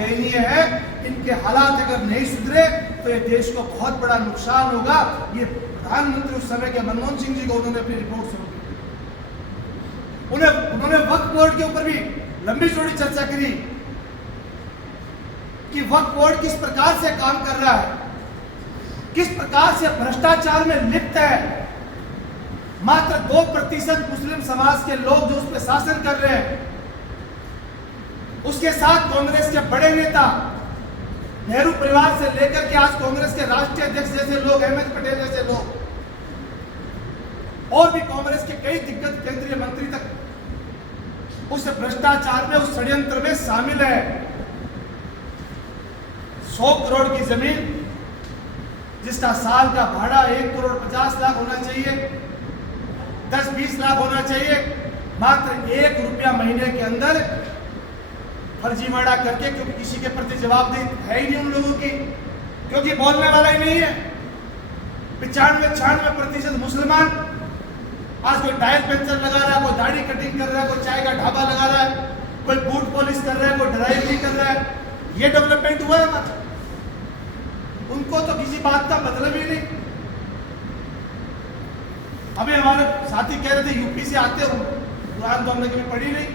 दयनीय है। इनके हालात अगर नहीं सुधरे तो ये देश को बहुत बड़ा नुकसान होगा। ये प्रधानमंत्री उस समय के मनमोहन सिंह जी को उन्होंने अपनी रिपोर्ट सौंपी, उन्होंने वक्फ बोर्ड के ऊपर भी लंबी चौड़ी चर्चा करी कि वक्फ बोर्ड किस प्रकार से काम कर रहा है, किस प्रकार से भ्रष्टाचार में लिप्त है। मात्र 2% मुस्लिम समाज के लोग जो उस पर शासन कर रहे हैं, उसके साथ कांग्रेस के बड़े नेता नेहरू परिवार से लेकर के आज कांग्रेस के राष्ट्रीय अध्यक्ष जैसे लोग, अहमद पटेल जैसे लोग, और भी कांग्रेस के कई दिग्गज केंद्रीय मंत्री तक उस भ्रष्टाचार में, उस षड्यंत्र में शामिल है। 100 करोड़ की जमीन जिसका साल का भाड़ा 1 करोड़ 50 लाख होना चाहिए, 10-20 लाख होना चाहिए, मात्र 1 रुपया महीने के अंदर फर्जीवाड़ा करके, क्योंकि किसी के प्रति जवाबदेही है ही नहीं उन लोगों की, क्योंकि बोलने वाला ही नहीं है। 95-96% मुसलमान आज कोई टायर पंचर लगा रहा है, कोई दाढ़ी कटिंग कर रहा है, कोई चाय का ढाबा लगा रहा है, कोई बूट पॉलिश कर रहा है, कोई ड्राइविंग कर रहा है। ये डेवलपमेंट हुआ है हमारा। उनको तो किसी बात का मतलब ही नहीं। अभी हमारे साथी कह रहे थे यूपी से आते हो, कुरान तो हमने कभी पढ़ी नहीं।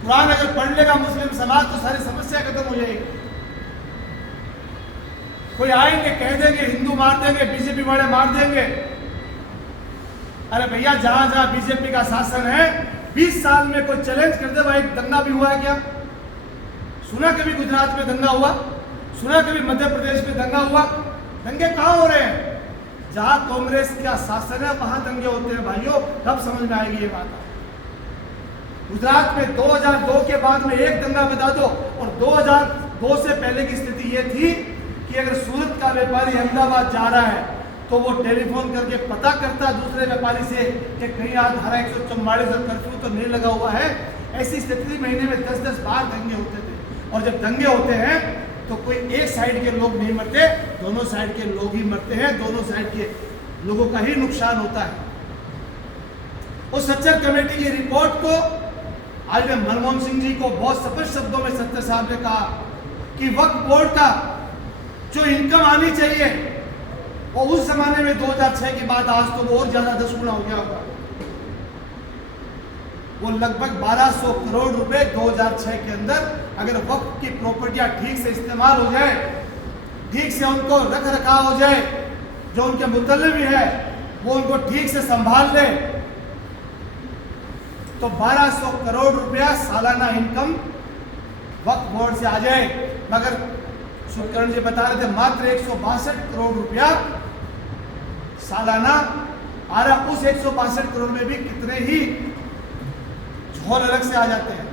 कुरान अगर पढ़ लेगा मुस्लिम समाज तो सारी समस्या खत्म हो जाएगी। कोई आएंगे कह देंगे हिंदू मार देंगे, बीजेपी वाले मार देंगे। अरे भैया, जहां जहां बीजेपी का शासन है 20 साल में कोई चैलेंज कर दे, वहां एक दंगा भी हुआ है क्या? सुना कभी गुजरात में दंगा हुआ? सुना कभी मध्य प्रदेश में दंगा हुआ? दंगे कहां हो रहे हैं? जहां कांग्रेस का शासन है वहां दंगे होते हैं भाइयों। कब समझ में आएगी ये बात? गुजरात में 2002 के बाद में एक दंगा बता दो, और 2002 से पहले की स्थिति ये थी कि अगर सूरत का व्यापारी अहमदाबाद जा रहा है तो वो टेलीफोन करके पता करता दूसरे व्यापारी से कि कहीं आज धारा 144 और कर्फ्यू तो नहीं लगा हुआ है। ऐसी स्थिति महीने में 10-10 बार दंगे होते थे। और जब दंगे होते हैं तो कोई एक साइड के लोग नहीं मरते, दोनों साइड के लोग ही मरते हैं, दोनों साइड के लोगों का ही नुकसान होता है। उस सच्चर कमेटी की रिपोर्ट को आज मैं मनमोहन सिंह जी को बहुत स्पष्ट शब्दों में सत्तर साहब ने कहा कि वक्फ बोर्ड का जो इनकम आनी चाहिए वो उस जमाने में 2006 के बाद आज तो वो और ज्यादा 10 गुना हो गया होगा। वो लगभग 1200 करोड़ रुपए 2006 के अंदर अगर वक्फ की प्रॉपर्टियां ठीक से इस्तेमाल हो जाए, ठीक से उनको रख रखाव हो जाए, जो उनके मुतल्लिब है वो उनको ठीक से संभाल ले, तो 1200 करोड़ रुपया सालाना इनकम वक्फ बोर्ड से आ जाए। मगर सुकरण जी बता रहे थे मात्र 162 करोड़ रुपया सालाना आ रहा। उस 162 करोड़ में भी कितने ही झोल अलग से आ जाते हैं।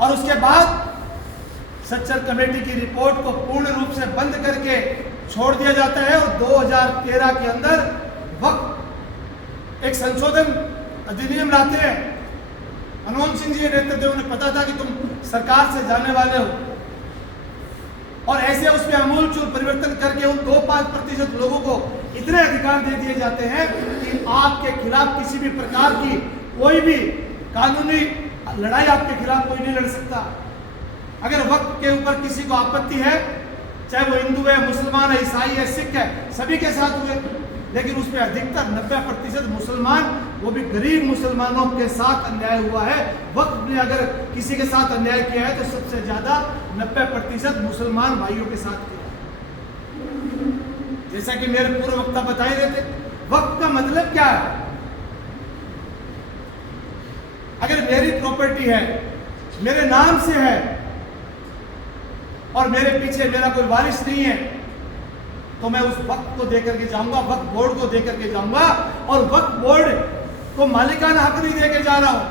और उसके बाद सच्चर कमेटी की रिपोर्ट को पूर्ण रूप से बंद करके छोड़ दिया जाता है। और 2013 के अंदर वक्त एक संशोधन अधिनियम लाते हैं। मनमोहन सिंह जी के नेतृत्व में पता था कि तुम सरकार से जाने वाले हो, और ऐसे उसमें आमूलचूल परिवर्तन करके उन 2-5% लोगों को इतने अधिकार दे दिए जाते हैं कि आपके खिलाफ किसी भी प्रकार की कोई भी कानूनी लड़ाई आपके खिलाफ कोई नहीं लड़ सकता। अगर वक्त के ऊपर किसी को आपत्ति है, चाहे वो हिंदू है, मुसलमान है, ईसाई है, सिख है, सभी के साथ हुए, लेकिन उसमें अधिकतर 90% मुसलमान, वो भी गरीब मुसलमानों के साथ अन्याय हुआ है। वक्त ने अगर किसी के साथ अन्याय किया है तो सबसे ज्यादा 90% मुसलमान भाइयों के साथ किया। जैसा कि मेरे पूर्व वक्ता बता ही रहे थे, वक्त का मतलब क्या है? अगर मेरी प्रॉपर्टी है, मेरे नाम से है, और मेरे पीछे मेरा कोई वारिस नहीं है, तो मैं उस वक्त को देकर के जाऊंगा, वक्त बोर्ड को देकर के जाऊंगा, और वक्त बोर्ड को मालिकाना हक नहीं देके जा रहा हूं।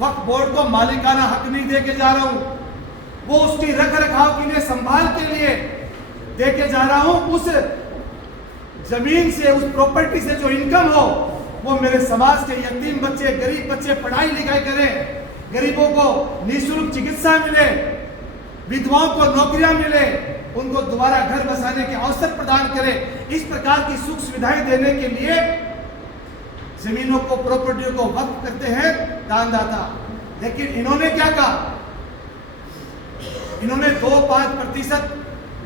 वक्त बोर्ड को मालिकाना हक नहीं देके जा रहा हूं, वो उसकी रख रखाव के लिए, संभाल के लिए देके जा रहा हूं। उस जमीन से, उस प्रॉपर्टी से जो इनकम हो वो मेरे समाज के यतीम बच्चे, गरीब बच्चे पढ़ाई लिखाई करें, गरीबों को निःशुल्क चिकित्सा मिले, विधवाओं को नौकरियां मिले, उनको दोबारा घर बसाने के अवसर प्रदान करें। इस प्रकार की सुख सुविधाएं देने के लिए जमीनों को, प्रॉपर्टियों को वक्फ करते हैं दानदाता। लेकिन इन्होंने क्या कहा? इन्होंने 2-5%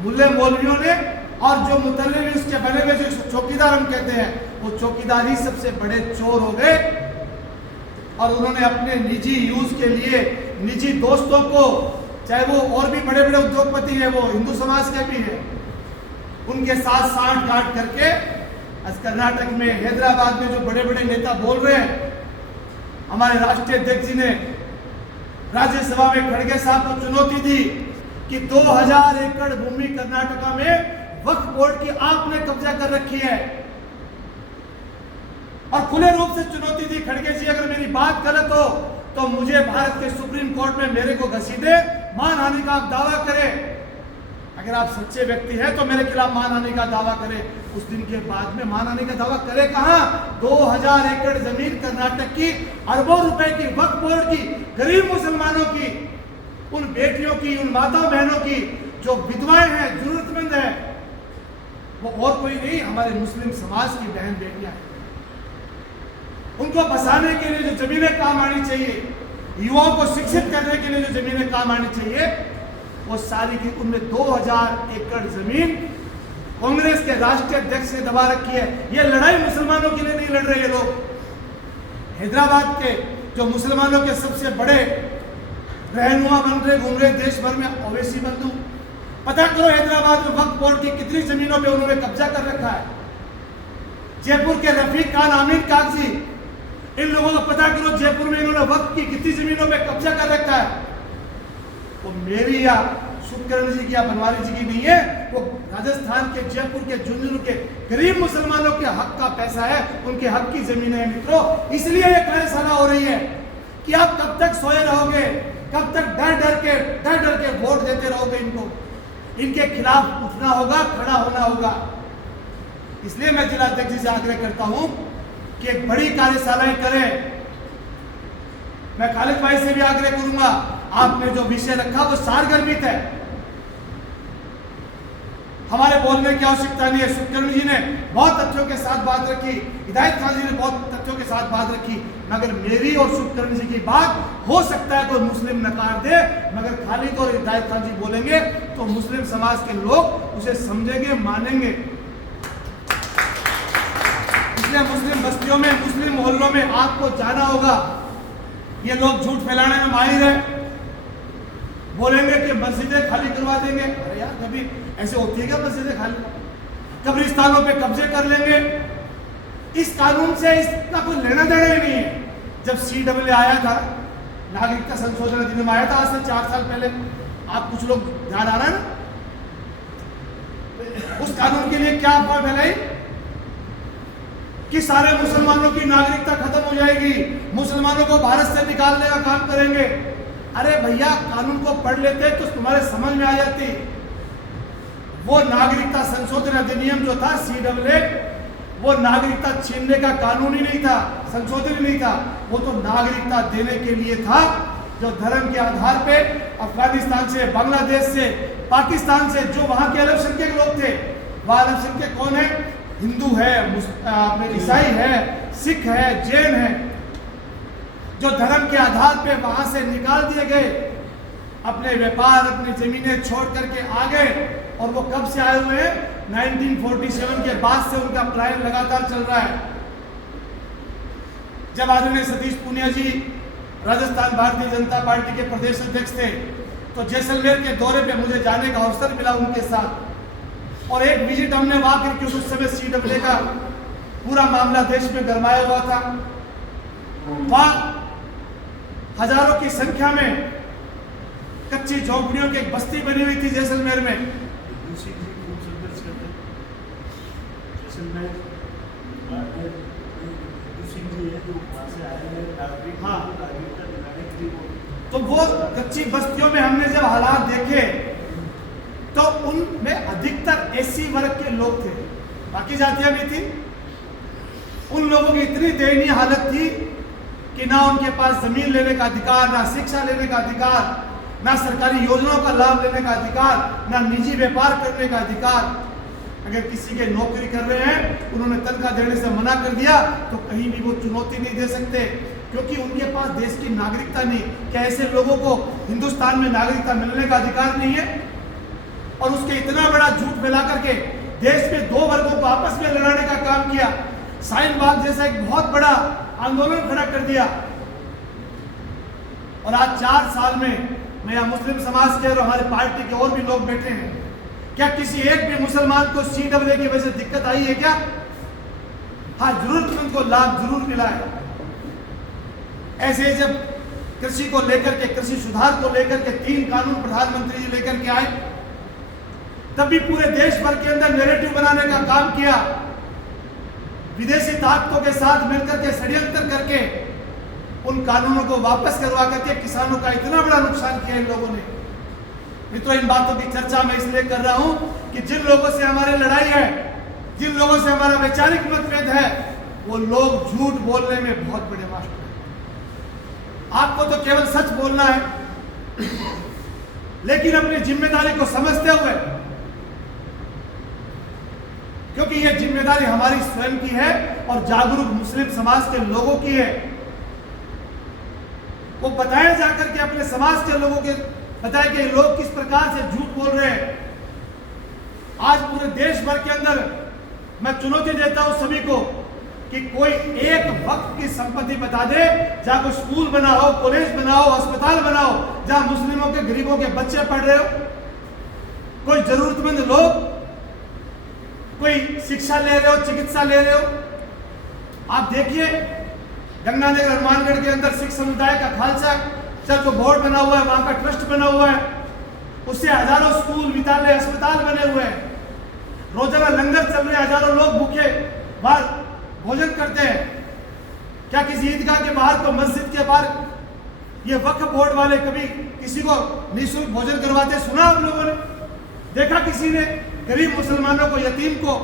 मुल्ले मौलवियों ने और जो मुतल्लिम उसके बने हुए जो चौकीदार हम कहते हैं, वो चौकीदार ही सबसे बड़े चोर हो गए। और उन्होंने अपने निजी यूज के लिए निजी दोस्तों को, चाहे वो और भी बड़े बड़े उद्योगपति हैं, वो हिंदू समाज के भी हैं, उनके साथ साठ-गांठ करके आज कर्नाटक में, हैदराबाद में जो बड़े बड़े नेता बोल रहे हैं, हमारे राष्ट्रीय अध्यक्ष जी ने राज्यसभा में खड़गे साहब को चुनौती दी कि 2000 एकड़ भूमि कर्नाटका में वक्फ बोर्ड की आपने कब्जा कर रखी है। और खुले रूप से चुनौती दी, खड़गे जी अगर मेरी बात गलत हो तो मुझे भारत के सुप्रीम कोर्ट में मेरे को घसीटे, मानहानि का आप दावा करें। अगर आप सच्चे व्यक्ति हैं तो मेरे खिलाफ मानहानि का दावा करें। उस दिन के बाद में मानहानि का दावा करे कहां? 2000 एकड़ जमीन कर्नाटक की, अरबों रुपए की, वक्फ बोर्ड की, गरीब मुसलमानों की, उन बेटियों की, उन माता बहनों की जो विधवाएं हैं, जरूरतमंद है, वो और कोई नहीं, हमारे मुस्लिम समाज की बहन बेटियां हैं। उनको बसाने के लिए जो जमीनें काम आनी चाहिए, युवाओं को शिक्षित करने के लिए जो जमीनें काम आनी चाहिए, वो सारी की उनमें 2000 एकड़ जमीन कांग्रेस के राष्ट्रीय अध्यक्ष ने दबा रखी है। ये लड़ाई मुसलमानों के लिए नहीं लड़ रहे ये लोग। हैदराबाद के जो मुसलमानों के सबसे बड़े रहनुमा बन रहे, घूम रहे देश भर में, ओवैसी बंधु, पता करो हैदराबाद में वक्फ बोर्ड की कितनी जमीनों पे उन्होंने कब्जा कर रखा है। जयपुर के रफीक खान, आमिर कागजी, इन लोगों को पता करो जयपुर में इन्होंने वक्फ की कितनी जमीनों पे कब्जा कर रखा है। वो मेरी या शुभकरण जी की या बनवारी जी की नहीं है, वो राजस्थान के, जयपुर के, झुंझुनू के गरीब मुसलमानों के हक का पैसा है, उनके हक की जमीनें हैं मित्रों। इसलिए ये कार्यशाला हो रही है कि आप कब तक सोए रहोगे, कब तक डर डर के वोट देते रहोगे इनको? इनके खिलाफ उठना होगा, खड़ा होना होगा। इसलिए मैं जिला अध्यक्ष जी से आग्रह करता हूं कि एक बड़ी कार्यशालाएं करें। मैं खालिद भाई से भी आग्रह करूंगा, आपने जो विषय रखा वो सारगर्भित है, हमारे बोलने की आवश्यकता नहीं है। सुखकरण जी ने बहुत तथ्यों के साथ बात रखी, हिदायत खान जी ने बहुत तथ्यों के साथ बात रखी, मगर मेरी और सुखकरण जी की बात हो सकता है कोई मुस्लिम नकार दे, मगर खालिद और हिदायत खान जी बोलेंगे तो मुस्लिम समाज के लोग उसे समझेंगे, मानेंगे। इसलिए मुस्लिम बस्तियों में, मुस्लिम मोहल्लों में आपको जाना होगा। ये लोग झूठ फैलाने में माहिर है, बोलेंगे कि मस्जिदें खाली करवा देंगे। अरे यार, कभी ऐसे होती है क्या मस्जिदें खाली? कब्रिस्तानों पे कब्जे कर लेंगे। इस कानून से इसका कोई लेना देना ही नहीं है। जब CAA आया था, नागरिकता संशोधन अधिनियम आया था आज से 4 साल पहले, आप कुछ लोग ध्यान आ रहा है ना, उस कानून के लिए क्या अफवाह फैलाई कि सारे मुसलमानों की नागरिकता खत्म हो जाएगी, मुसलमानों को भारत से निकालने का काम करेंगे। अरे भैया, कानून को पढ़ लेते तो तुम्हारे समझ में आ जाती। वो नागरिकता संशोधन अधिनियम जो था CAA, वो नागरिकता छीनने का कानून ही नहीं था, संशोधन ही नहीं था, वो तो नागरिकता देने के लिए था। जो धर्म के आधार पे अफगानिस्तान से, बांग्लादेश से, पाकिस्तान से जो वहां के अल्पसंख्यक लोग थे, वह अल्पसंख्यक कौन है? हिंदू है, ईसाई है, सिख है, जैन है, जो धर्म के आधार पे वहां से निकाल दिए गए, अपने व्यापार, अपनी जमीनें छोड़ करके आ गए। और वो कब से आए हुए हैं? 1947 के बाद से उनका पलायन लगातार चल रहा है। जब आदरणीय सतीश पूनिया जी राजस्थान भारतीय जनता पार्टी के प्रदेश अध्यक्ष थे, तो जैसलमेर के दौरे पे मुझे जाने का अवसर मिला उनके साथ, और एक विजिट हमने वहां करके, उस समय CAA का पूरा मामला देश में गरमाया हुआ था। वहां हजारों की संख्या में कच्ची झोंपड़ियों की एक बस्ती बनी हुई थी जैसलमेर में। हाँ, तो वो कच्ची बस्तियों में हमने जब हालात देखे तो उनमें अधिकतर SC वर्ग के लोग थे, बाकी जातियां भी थी। उन लोगों की इतनी दयनीय हालत थी कि ना उनके पास जमीन लेने का अधिकार, ना शिक्षा लेने का अधिकार, ना सरकारी योजनाओं का लाभ लेने का अधिकार, ना निजी व्यापार करने का अधिकार। अगर किसी के नौकरी कर रहे हैं, उन्होंने तनख्वाह देने से मना कर दिया तो कहीं भी वो चुनौती नहीं दे सकते, क्योंकि उनके पास देश की नागरिकता नहीं। क्या ऐसे लोगों को हिंदुस्तान में नागरिकता मिलने का अधिकार नहीं है? और उसके इतना बड़ा झूठ फैला करके देश में दो वर्गों को आपस में लड़ाने का काम किया, शाहीन बाग जैसा एक बहुत बड़ा आंदोलन खड़ा कर दिया। और आज 4 साल में मैं यहाँ मुस्लिम समाज के और हमारे पार्टी के और भी लोग बैठे हैं, क्या किसी एक भी मुसलमान को CAA की वजह से दिक्कत आई है क्या? हाँ, जरूरतमंद को लाभ जरूर मिला है। ऐसे जब कृषि को लेकर के, कृषि सुधार को लेकर के 3 कानून प्रधानमंत्री जी लेकर के आए, तब भी पूरे देश भर के अंदर नैरेटिव बनाने का काम किया, विदेशी ताकतों के साथ मिलकर के षड्यंत्र करके उन कानूनों को वापस करवा करके किसानों का इतना बड़ा नुकसान किया इन लोगों ने। मित्रों, इन बातों की चर्चा मैं इसलिए कर रहा हूं कि जिन लोगों से हमारी लड़ाई है, जिन लोगों से हमारा वैचारिक मतभेद है, वो लोग झूठ बोलने में बहुत बड़े मास्टर हैं। आपको तो केवल सच बोलना है, लेकिन अपनी जिम्मेदारी को समझते हुए, क्योंकि यह जिम्मेदारी हमारी स्वयं की है और जागरूक मुस्लिम समाज के लोगों की है। वो बताया जाकर के अपने समाज के लोगों के बताया कि लोग किस प्रकार से झूठ बोल रहे हैं। आज पूरे देश भर के अंदर मैं चुनौती देता हूं सभी को कि कोई एक वक्त की संपत्ति बता दे जहां कोई स्कूल बना हो, कॉलेज बना हो, अस्पताल बना हो, जहां मुस्लिमों के, गरीबों के बच्चे पढ़ रहे हो, कोई जरूरतमंद लोग कोई शिक्षा ले रहे हो, चिकित्सा ले रहे हो। आप देखिए गंगानगर हनुमानगढ़ के अंदर सिख समुदाय का खालसा चर्च जो बोर्ड बना हुआ है, वहां का ट्रस्ट बना हुआ है, उससे हजारों स्कूल, विद्यालय, अस्पताल बने हुए हैं। रोजाना लंगर चल रहे, हजारों लोग भूखे बाहर भोजन करते हैं। क्या किसी ईदगाह के बाहर, को मस्जिद के बाहर ये वक्फ बोर्ड वाले कभी किसी को निःशुल्क भोजन करवाते सुना आप लोगों ने? देखा किसी ने गरीब मुसलमानों को, यतीम को,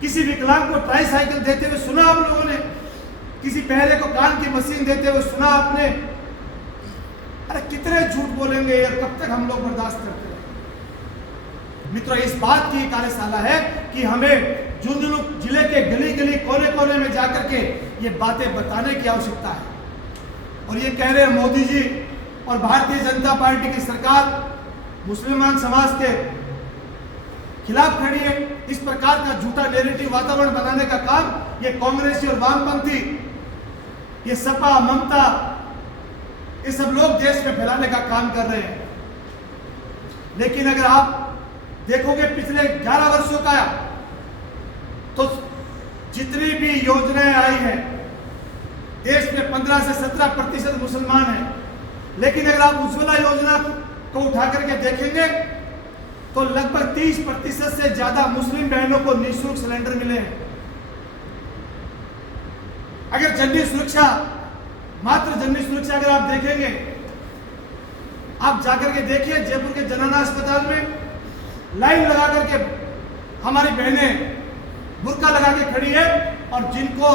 किसी विकलांग को ट्राईसाइकिल देते हुए सुना आप लोगों ने? किसी बहरे को कान की मशीन देते हुए सुना आपने? अरे कितने झूठ बोलेंगे यार, कब तक हम लोग बर्दाश्त करते हैं? मित्रों, इस बात की कार्यशाला है कि हमें झुंझुनू जिले के गली गली, कोने कोने में जाकर के ये बातें बताने की आवश्यकता है। और ये कह रहे हैं मोदी जी और भारतीय जनता पार्टी की सरकार मुसलमान समाज के खिलाफ खड़ी है। इस प्रकार का झूठा नैरेटिव वातावरण बनाने का काम ये कांग्रेसी और वामपंथी, ये सपा, ममता, ये सब लोग देश में फैलाने का काम कर रहे हैं। लेकिन अगर आप देखोगे पिछले 11 वर्षों का, तो जितनी भी योजनाएं आई हैं, देश में 15 से 17% मुसलमान हैं। लेकिन अगर आप उज्ज्वला योजना को उठा करके देखेंगे तो लगभग 30% से ज्यादा मुस्लिम बहनों को निःशुल्क सिलेंडर मिले हैं। अगर जननी सुरक्षा, मात्र जननी सुरक्षा अगर आप देखेंगे, आप जाकर के देखिए जयपुर के जनाना अस्पताल में लाइन लगा करके हमारी बहनें बुर्का लगा के खड़ी है, और जिनको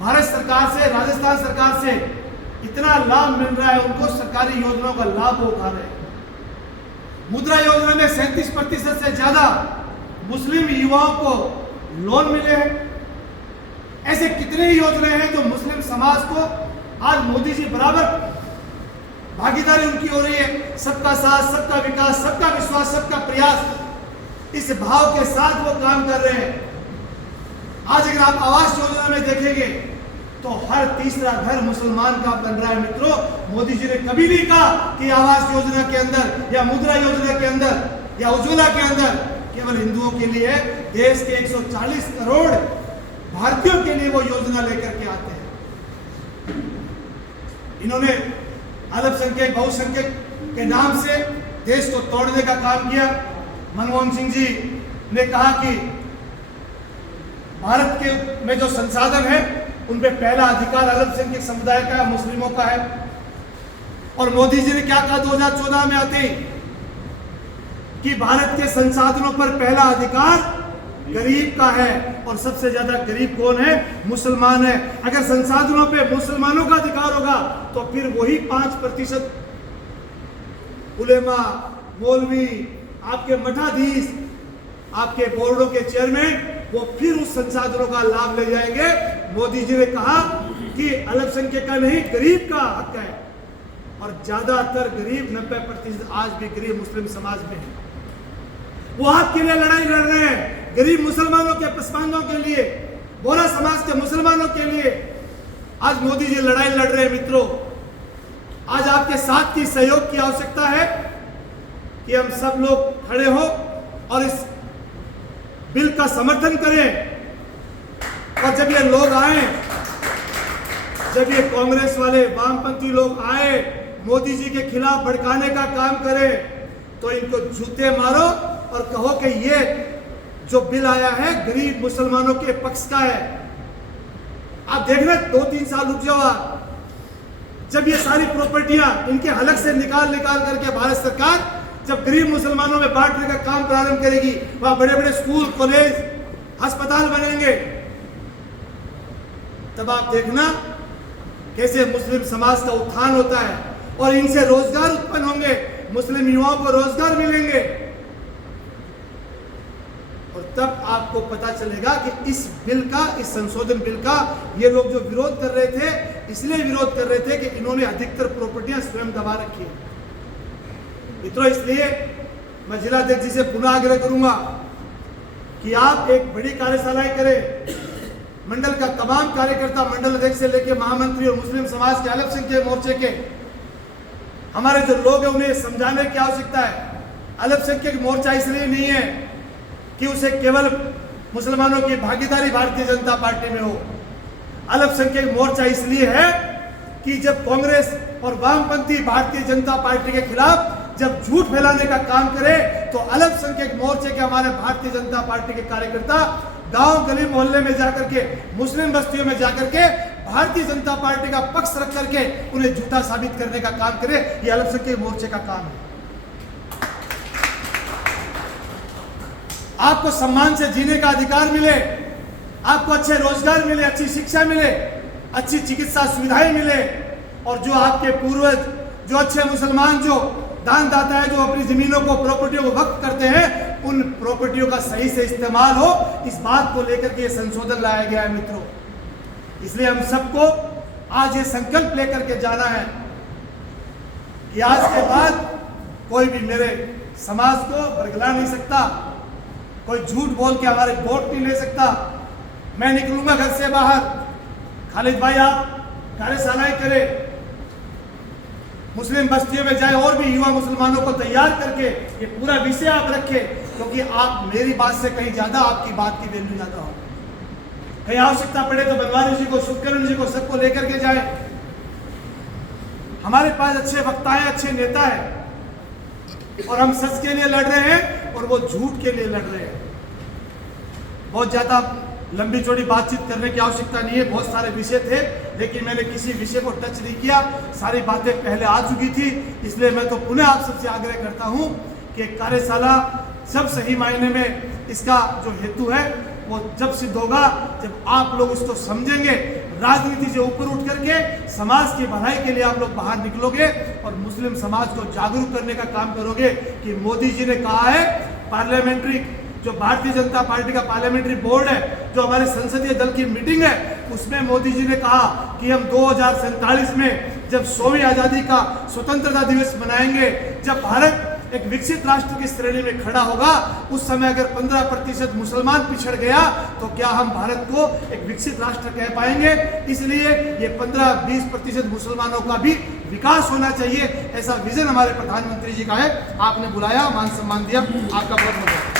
भारत सरकार से, राजस्थान सरकार से इतना लाभ मिल रहा है, उनको सरकारी योजनाओं का लाभ वो उठा रहे हैं। मुद्रा योजना में 37% से ज्यादा मुस्लिम युवाओं को लोन मिले हैं। ऐसे कितने योजनाएं हैं जो मुस्लिम समाज को आज मोदी जी बराबर भागीदारी उनकी हो रही है। सबका साथ, सबका विकास, सबका विश्वास, सबका प्रयास, इस भाव के साथ वो काम कर रहे हैं। आज अगर आप आवास योजना में देखेंगे तो हर तीसरा घर मुसलमान का बन रहा है। मित्रों, मोदी जी ने कभी नहीं कहा कि आवास योजना के अंदर या मुद्रा योजना के अंदर या उज्ज्वला के अंदर केवल हिंदुओं के लिए, देश के 140 करोड़ भारतीयों के लिए वो योजना लेकर के आते हैं। इन्होंने अल्पसंख्यक, बहुसंख्यक के नाम से देश को तोड़ने का काम किया। मनमोहन सिंह जी ने कहा कि भारत के में जो संसाधन है उन पे पहला अधिकार अल्पसंख्यक समुदाय का, मुस्लिमों का है। और मोदी जी ने क्या कहा 2014 में आते कि भारत के संसाधनों पर पहला अधिकार गरीब का है, और सबसे ज्यादा गरीब कौन है? मुसलमान है। अगर संसाधनों पे मुसलमानों का अधिकार होगा तो फिर वही 5% उलेमा, मौलवी, आपके मठाधीश, आपके बोर्डों के चेयरमैन वो फिर उस संसाधनों का लाभ ले जाएंगे। मोदी जी ने कहा कि अल्पसंख्यक का नहीं, गरीब का हक है, और ज्यादातर गरीब 90% आज भी गरीब मुस्लिम समाज में है। वो हक के लिए लड़ाई लड़ रहे हैं, गरीब मुसलमानों के पसमानदों के लिए, बोरा समाज के मुसलमानों के लिए आज मोदी जी लड़ाई लड़ रहे हैं। मित्रों, आज आपके साथ की सहयोग की आवश्यकता है कि हम सब लोग खड़े हो और इस बिल का समर्थन करें। और जब ये लोग आए, जब ये कांग्रेस वाले वामपंथी लोग आए मोदी जी के खिलाफ भड़काने का काम करें, तो इनको जूते मारो और कहो कि ये जो बिल आया है गरीब मुसलमानों के पक्ष का है। आप देखना 2-3 साल रुक जाओ आप, जब ये सारी प्रॉपर्टियां इनके हलक से निकाल करके भारत सरकार जब गरीब मुसलमानों में बांटने का काम प्रारंभ करेगी, वहां बड़े बड़े स्कूल, कॉलेज, अस्पताल बनेंगे, तब आप देखना कैसे मुस्लिम समाज का उत्थान होता है और इनसे रोजगार उत्पन्न होंगे, मुस्लिम युवाओं को रोजगार मिलेंगे। और तब आपको पता चलेगा कि इस बिल का, इस संशोधन बिल का ये लोग जो विरोध कर रहे थे, इसलिए विरोध कर रहे थे कि इन्होंने अधिकतर प्रॉपर्टियां स्वयं दबा रखी है। मित्रों, इसलिए मैं जिलाध्यक्ष जी से पुनः आग्रह करूंगा कि आप एक बड़ी कार्यशालाएं करें। मंडल का तमाम कार्यकर्ता, मंडल अध्यक्ष से लेकर महामंत्री और मुस्लिम समाज के अल्पसंख्यक मोर्चे के हमारे जो लोग हैं उन्हें समझाने की आवश्यकता है। अल्पसंख्यक मोर्चा इसलिए नहीं है कि उसे केवल मुसलमानों की भागीदारी भारतीय जनता पार्टी में हो। अल्पसंख्यक मोर्चा इसलिए है कि जब कांग्रेस और वामपंथी भारतीय जनता पार्टी के खिलाफ जब झूठ फैलाने का काम करे, तो अल्पसंख्यक मोर्चे के हमारे भारतीय जनता पार्टी के कार्यकर्ता गांव गली मोहल्ले में जाकर के, मुस्लिम बस्तियों में जाकर के भारतीय जनता पार्टी का पक्ष रख करके उन्हें झूठा साबित करने का काम करे। ये अल्पसंख्यक मोर्चे का काम है। आपको सम्मान से जीने का अधिकार मिले, आपको अच्छे रोजगार मिले, अच्छी शिक्षा मिले, अच्छी चिकित्सा सुविधाएं मिले, और जो आपके पूर्वज, जो अच्छे मुसलमान, जो दानदाता है, जो अपनी जमीनों को, प्रॉपर्टियों को वक्फ करते हैं, उन प्रॉपर्टियों का सही से इस्तेमाल हो, इस बात को लेकर के ये संशोधन लाया गया है। मित्रों, इसलिए हम सबको आज ये संकल्प लेकर के जाना है कि आज के बाद कोई भी मेरे समाज को बरगला नहीं सकता, कोई झूठ बोल के हमारे वोट नहीं ले सकता। मैं निकलूंगा घर से बाहर, खालिद भाई आप कार्यशालाएं करें, मुस्लिम बस्तियों में जाए और भी युवा मुसलमानों को तैयार करके ये पूरा विषय आप रखें, क्योंकि आप मेरी बात से कहीं ज्यादा आपकी बात की वैल्यू ज्यादा हो। कहीं आवश्यकता पड़े तो बनवारी जी को, सुखकरण जी को, सबको लेकर के जाए। हमारे पास अच्छे वक्ता है, अच्छे नेता है, और हम सच के लिए लड़ रहे हैं और वो झूठ के लिए लड़ रहे हैं। बहुत ज्यादा लंबी चौड़ी बातचीत करने की आवश्यकता नहीं है, बहुत सारे विषय थे, लेकिन मैंने किसी विषय को टच नहीं किया, सारी बातें पहले आ चुकी थी। इसलिए मैं तो पुनः आप सबसे आग्रह करता हूं कि कार्यशाला सब सही मायने में इसका जो हेतु है वो जब सिद्ध होगा, जब आप लोग इसको समझेंगे, राजनीति से ऊपर उठ करके समाज की भलाई के लिए आप लोग बाहर निकलोगे और मुस्लिम समाज को जागरूक करने का काम करोगे कि मोदी जी ने कहा है, पार्लियामेंट्री जो भारतीय जनता पार्टी का पार्लियामेंट्री बोर्ड है, जो हमारे संसदीय दल की मीटिंग है, उसमें मोदी जी ने कहा कि हम 2047 में जब 100वीं आजादी का स्वतंत्रता दिवस मनाएंगे, जब भारत एक विकसित राष्ट्र की श्रेणी में खड़ा होगा, उस समय अगर 15% मुसलमान पिछड़ गया तो क्या हम भारत को एक विकसित राष्ट्र कह पाएंगे? इसलिए ये 15-20% मुसलमानों का भी विकास होना चाहिए, ऐसा विजन हमारे प्रधानमंत्री जी का है। आपने बुलाया, मान सम्मान दिया, आपका बहुत बहुत